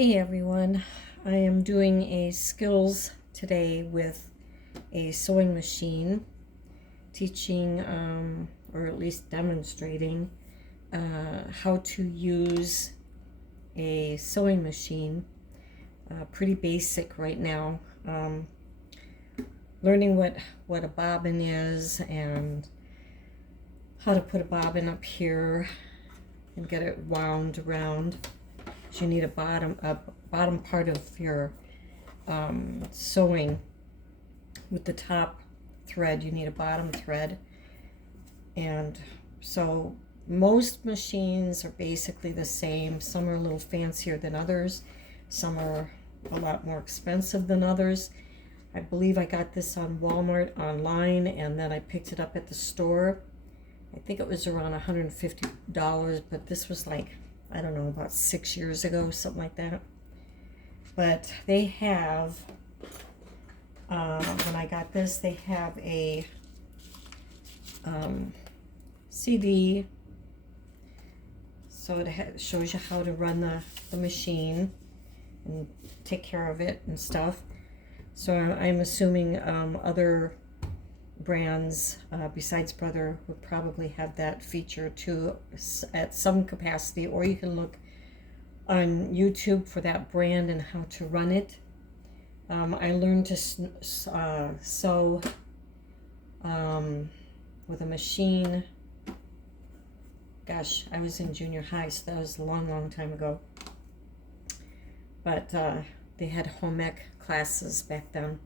Hey everyone, I am doing a skills today with a sewing machine, teaching or at least demonstrating how to use a sewing machine. Pretty basic right now. Learning what a bobbin is and how to put a bobbin up here and get it wound around. So you need a bottom part of your sewing with the top thread. You need a bottom thread, and so most machines are basically the same. Some are a little fancier than others. Some are a lot more expensive than others. I believe I got this on Walmart online, and then I picked it up at the store. I think it was around $150, but this was like, I don't know, about 6 years ago, something like that. But they have, when I got this, they have a CD, so it shows you how to run the machine and take care of it and stuff. So I'm assuming other brands besides Brother would probably have that feature too at some capacity, or you can look on YouTube for that brand and how to run it. I learned to sew with a machine. Gosh, I was in junior high, so that was a long time ago. But they had home ec classes back then.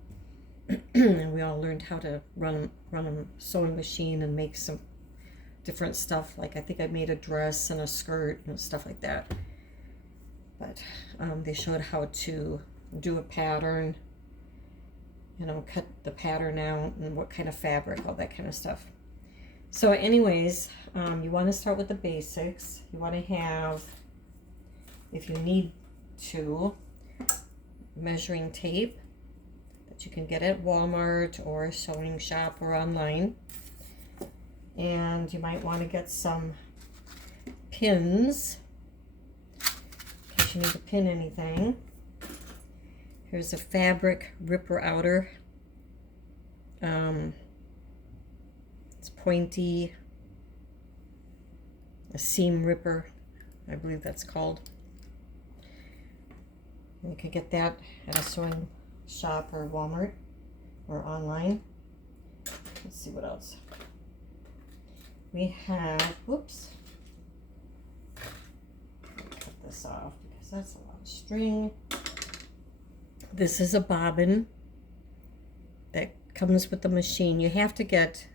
And we all learned how to run a sewing machine and make some different stuff. Like I think I made a dress and a skirt and stuff like that. But they showed how to do a pattern, cut the pattern out and what kind of fabric, all that kind of stuff. So anyways, you want to start with the basics. You want to have, if you need to, measuring tape that you can get at Walmart or a sewing shop or online. And you might want to get some pins in case you need to pin anything. Here's a fabric ripper outer. It's pointy. A seam ripper, I believe that's called. And you can get that at a sewing shop or Walmart or online. Let's see what else we have. Whoops, cut this off because that's a lot of string. This is a bobbin that comes with the machine. You have to get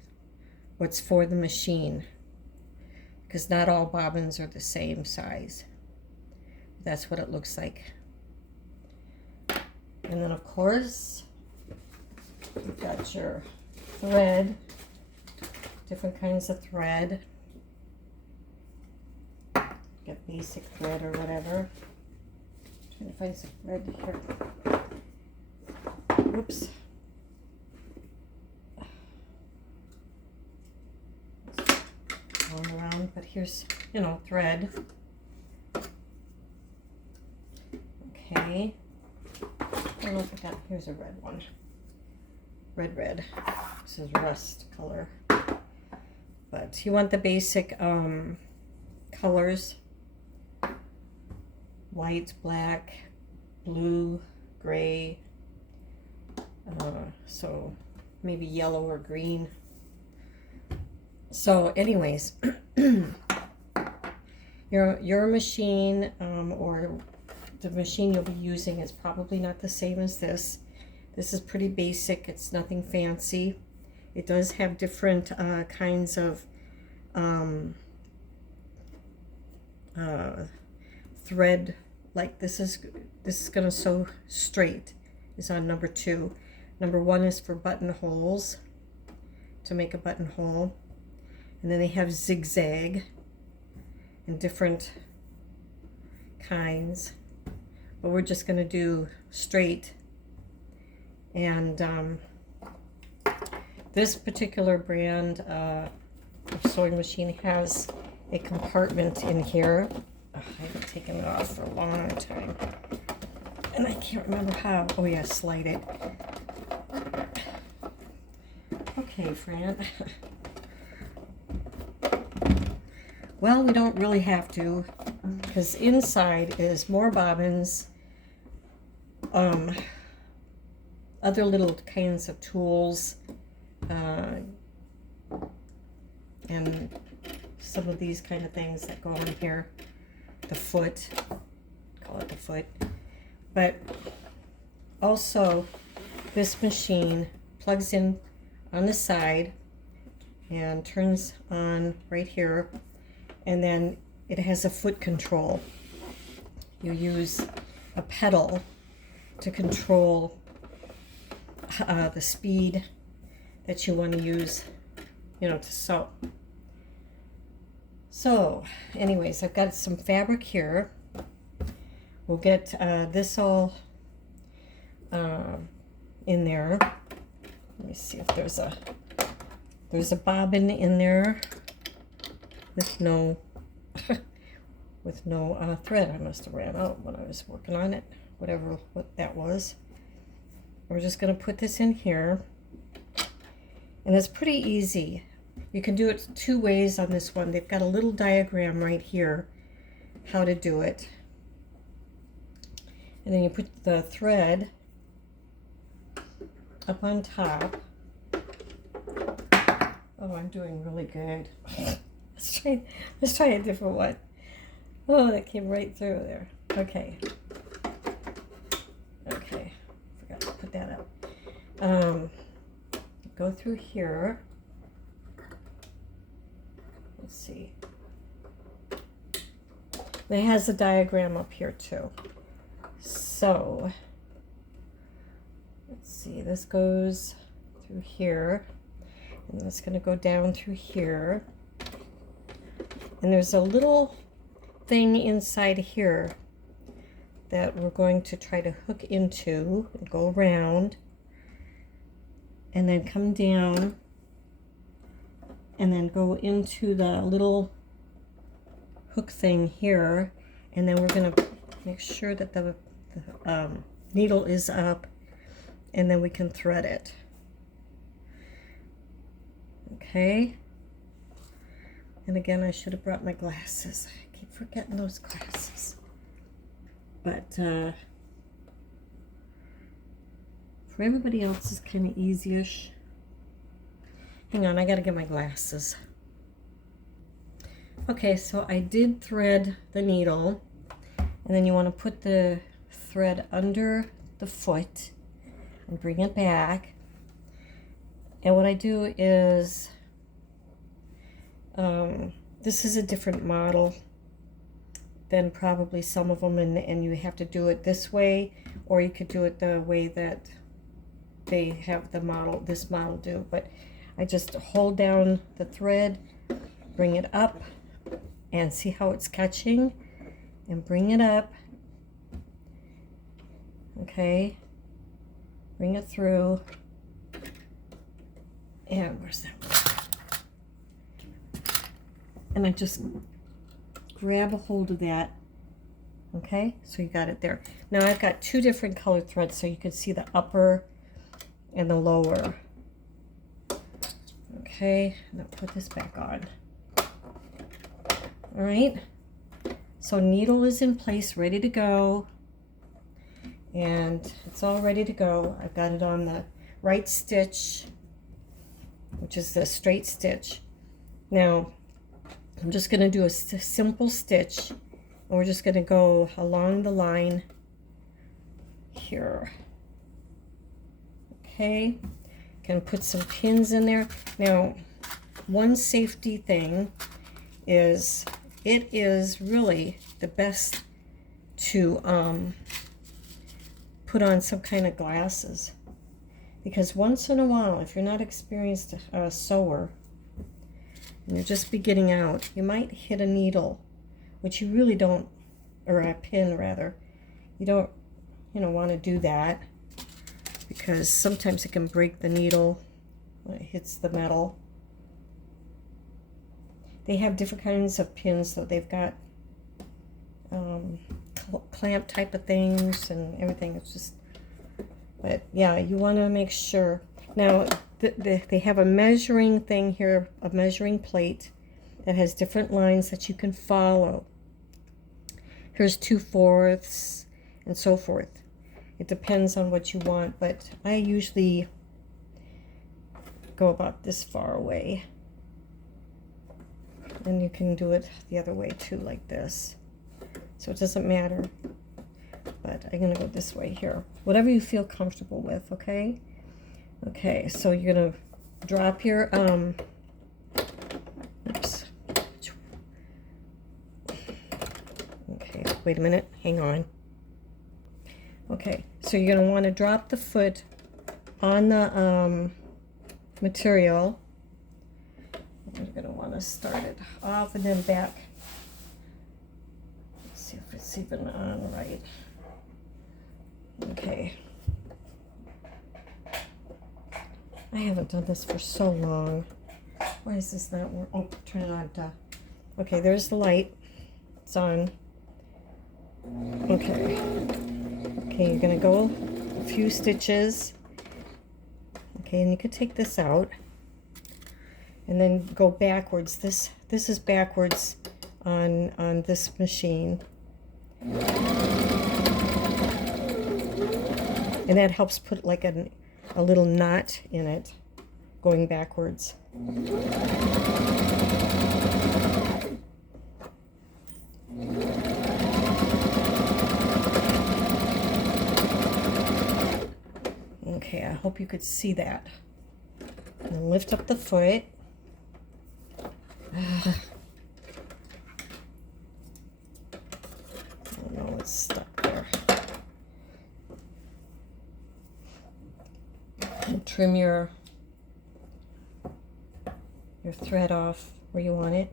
what's for the machine because not all bobbins are the same size. That's what it looks like. And then, of course, you've got your thread, different kinds of thread. Get basic thread or whatever. Trying to find some thread here. Whoops. Going around, but here's, thread. Okay. I don't know if I got, here's a red one. Red. This is rust color. But you want the basic colors. White, black, blue, gray. So maybe yellow or green. So anyways, your machine or the machine you'll be using is probably not the same as this. This is pretty basic. It's nothing fancy. It does have different kinds of thread. Like this is going to sew straight. Is on number 2. Number 1 is for buttonholes, to make a buttonhole. And then they have zigzag and different kinds. But we're just going to do straight. And this particular brand of sewing machine has a compartment in here. I haven't taken it off for a long time. And I can't remember how. Oh yeah, slide it. Okay, Fran. Well, we don't really have to, because inside is more bobbins, other little kinds of tools, and some of these kind of things that go on here. The foot, call it the foot. But also, this machine plugs in on the side and turns on right here, and then it has a foot control. You use a pedal to control the speed that you want to use, to sew. So anyways, I've got some fabric here. We'll get this all in there. Let me see if there's a bobbin in there with no thread. I must have ran out when I was working on it, what that was. We're just going to put this in here, and it's pretty easy. You can do it 2 ways on this one. They've got a little diagram right here how to do it. And then you put the thread up on top. Oh, I'm doing really good. Let's try a different one. Oh, that came right through there. Okay. Forgot to put that up. Go through here. Let's see. It has a diagram up here too. So, let's see. This goes through here, and it's going to go down through here. And there's a little thing inside here that we're going to try to hook into and go around and then come down and then go into the little hook thing here, and then we're going to make sure that the needle is up, and then we can thread it. Okay. And again, I should have brought my glasses. I keep forgetting those glasses. But for everybody else, it's kind of easy-ish. Hang on, I gotta get my glasses. Okay, so I did thread the needle, and then you want to put the thread under the foot and bring it back. And what I do is, this is a different model than probably some of them, and you have to do it this way, or you could do it the way that they have this model do. But I just hold down the thread, bring it up, and see how it's catching, and bring it up. Okay, bring it through, and where's that one? And I just grab a hold of that. Okay, so you got it there. Now I've got 2 different colored threads, so you can see the upper and the lower. Okay, now put this back on. All right, so needle is in place, ready to go, and it's all ready to go. I've got it on the right stitch, which is the straight stitch. Now I'm just going to do a simple stitch, and we're just going to go along the line here. Okay, can put some pins in there. Now, one safety thing is, it is really the best to put on some kind of glasses, because once in a while, if you're not experienced sewer and you're just beginning out, you might hit a needle, which you really don't, or a pin rather. You don't, want to do that, because sometimes it can break the needle when it hits the metal. They have different kinds of pins, so they've got clamp type of things and everything. It's just, but yeah, you want to make sure. Now, they have a measuring thing here, a measuring plate that has different lines that you can follow. Here's 2/4 and so forth. It depends on what you want, but I usually go about this far away. And you can do it the other way too, like this. So it doesn't matter. But I'm going to go this way here. Whatever you feel comfortable with, okay? Okay, so you're going to drop your, oops. Okay, wait a minute. Hang on. Okay, so you're going to want to drop the foot on the material. You're going to want to start it off and then back. Let's see if it's even on right. Okay. I haven't done this for so long. Why is this not working? Oh, turn it on. Okay, there's the light. It's on. Okay. Okay, you're going to go a few stitches. Okay, and you could take this out. And then go backwards. This is backwards on this machine. And that helps put like a little knot in it, going backwards. Okay, I hope you could see that. And then lift up the foot. Oh no, it's stuck there. And trim your thread off where you want it.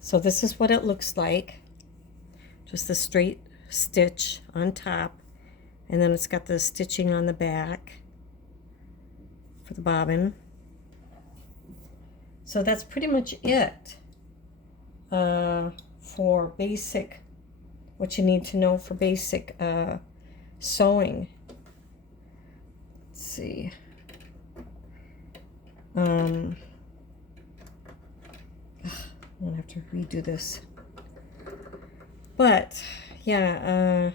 So this is what it looks like. Just a straight stitch on top, and then it's got the stitching on the back for the bobbin. So that's pretty much it for basic, what you need to know for basic sewing. Let's see. I'm gonna have to redo this. But yeah,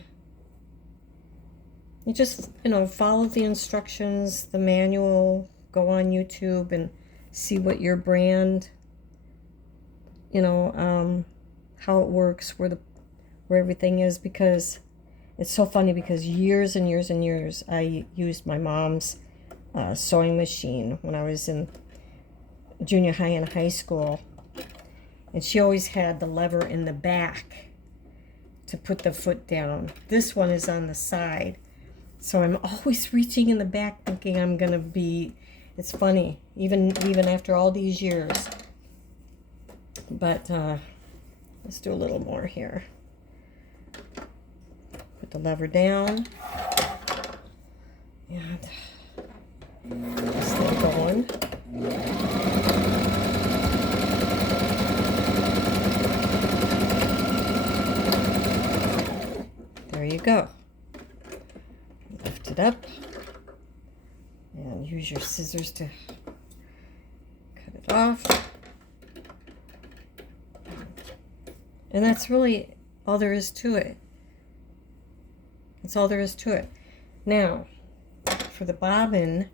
you just, follow the instructions, the manual, go on YouTube and see what your brand, how it works, where everything is, because it's so funny, because years and years and years I used my mom's sewing machine when I was in junior high and high school, and she always had the lever in the back to put the foot down. This one is on the side, so I'm always reaching in the back thinking I'm gonna be, it's funny, even after all these years. But let's do a little more here. Put the lever down. And still going. There you go. Lift it up. And use your scissors to cut it off. And that's really all there is to it. That's all there is to it. Now, for the bobbin,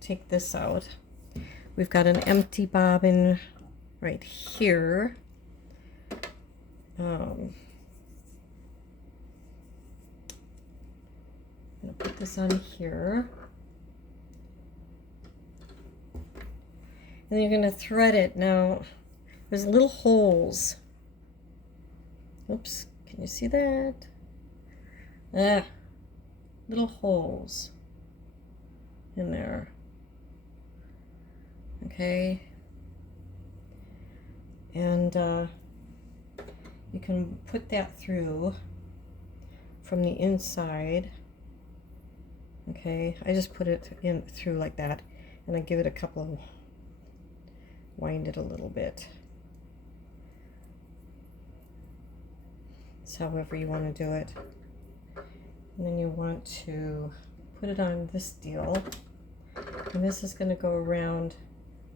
take this out. We've got an empty bobbin right here. I'm going to put this on here. And you're going to thread it. Now, there's little holes. Oops, can you see that? Little holes in there. Okay. And you can put that through from the inside. Okay, I just put it in through like that, and I give it a couple of, wind it a little bit. It's however you want to do it. And then you want to put it on this deal. And this is going to go around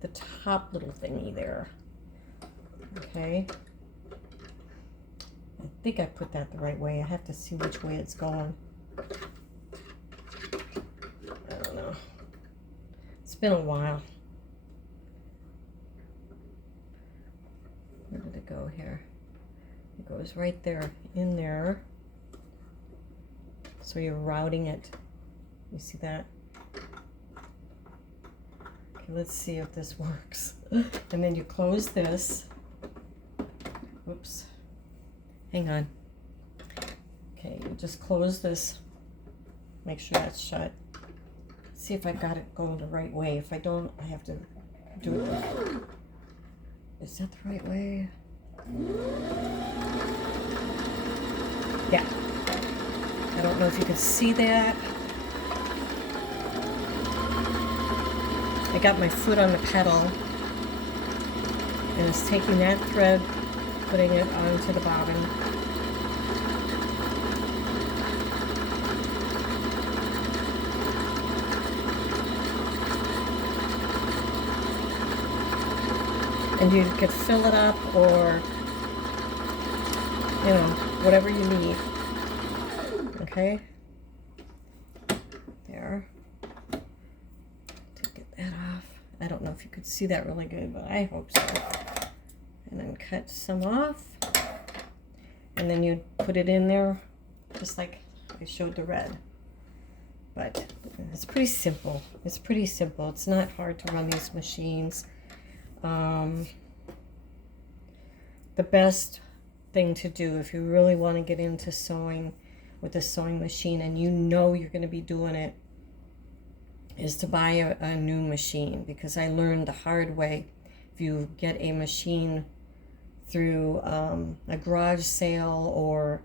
the top little thingy there. Okay. I think I put that the right way. I have to see which way it's going. I don't know. It's been a while. Where did it go here? It goes right there, in there. So you're routing it. You see that? Okay, let's see if this works. And then you close this. Whoops. Hang on. Okay, you just close this. Make sure that's shut. See if I got it going the right way. If I don't, I have to do it. Is that the right way? Yeah. I don't know if you can see that. I got my foot on the pedal, and it's taking that thread, putting it onto the bobbin. And you could fill it up, or, you know, whatever you need. Okay? There. To get that off. I don't know if you could see that really good, but I hope so. And then cut some off. And then you put it in there, just like I showed the red. But it's pretty simple. It's pretty simple. It's not hard to run these machines. The best thing to do if you really want to get into sewing with a sewing machine, and you know you're going to be doing it, is to buy a new machine, because I learned the hard way. If you get a machine through a garage sale or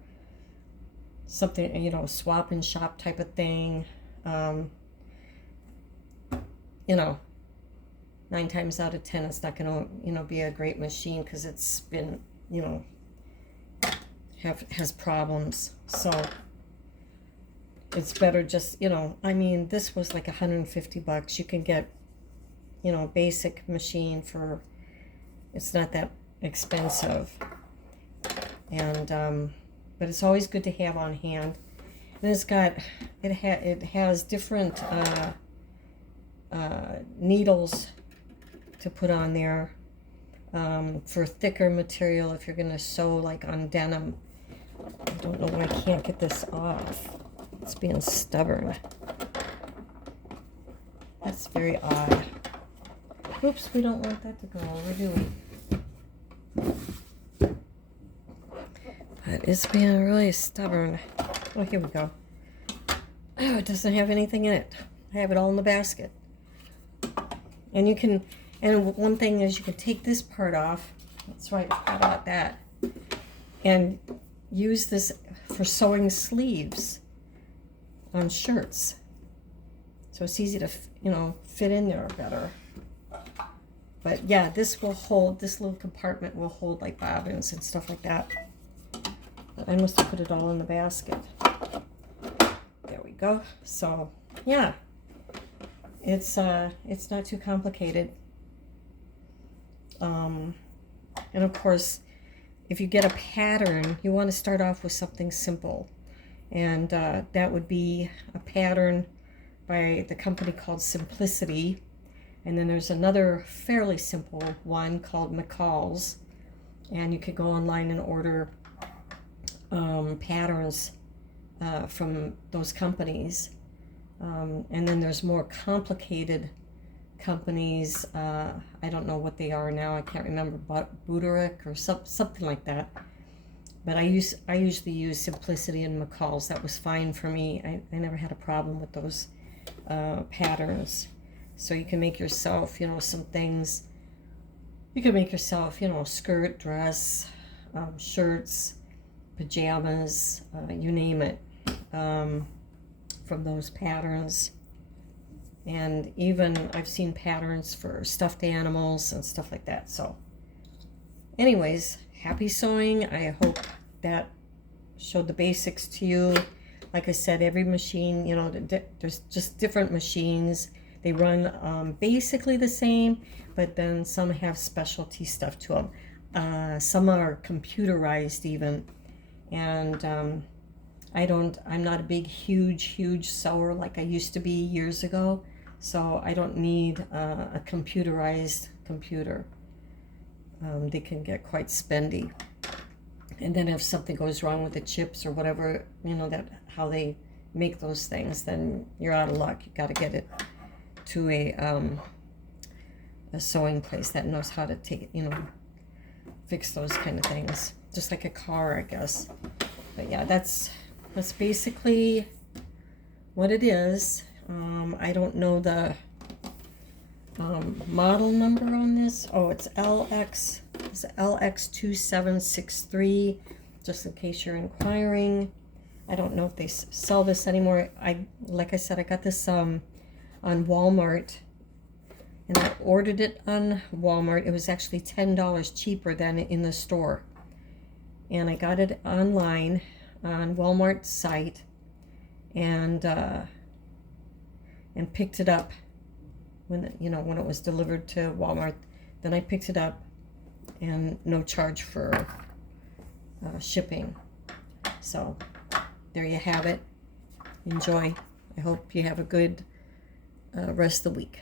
something, you know, swap and shop type of thing, you know, 9 times out of 10 it's not going to, you know, be a great machine, because it's been, you know, has problems. So it's better just, you know, I mean, this was like $150. You can get, you know, a basic machine for, it's not that expensive. And but it's always good to have on hand. And it's got, it has different needles to put on there for thicker material if you're going to sew like on denim. I don't know why I can't get this off. It's being stubborn. That's very odd. Oops, we don't want that to go over, do we? But it's being really stubborn. Oh, here we go. Oh, it doesn't have anything in it. I have it all in the basket. And you can, and one thing is you can take this part off. That's right, how about that? And use this for sewing sleeves on shirts. So it's easy to, you know, fit in there better. But yeah, this will hold, this little compartment will hold like bobbins and stuff like that. But I must have put it all in the basket. There we go. So yeah, it's not too complicated. And of course, if you get a pattern, you want to start off with something simple. And that would be a pattern by the company called Simplicity. And then there's another fairly simple one called McCall's. And you could go online and order patterns from those companies. And then there's more complicated companies. I don't know what they are now. I can't remember, Buterick or something like that. But I usually use Simplicity and McCall's. That was fine for me. I never had a problem with those patterns. So you can make yourself, you know, some things. You can make yourself, you know, skirt, dress, shirts, pajamas, you name it, from those patterns. And even I've seen patterns for stuffed animals and stuff like that. So anyways, happy sewing. I hope that showed the basics to you. Like I said, every machine, you know, there's just different machines. They run basically the same, but then some have specialty stuff to them. Some are computerized even, and I'm not a big, huge sewer like I used to be years ago, so I don't need a computerized computer. They can get quite spendy. And then if something goes wrong with the chips or whatever, you know, that how they make those things, then you're out of luck. You got to get it to a sewing place that knows how to take it, you know, fix those kind of things. Just like a car, I guess. But yeah, that's basically what it is. I don't know the model number on this. Oh, it's LX2763, just in case you're inquiring. I don't know if they sell this anymore. Like I said, I got this on Walmart, and I ordered it on Walmart. It was actually $10 cheaper than in the store, and I got it online on Walmart's site, and picked it up when it was delivered to Walmart. Then I picked it up, and no charge for shipping. So there you have it. Enjoy. I hope you have a good rest of the week.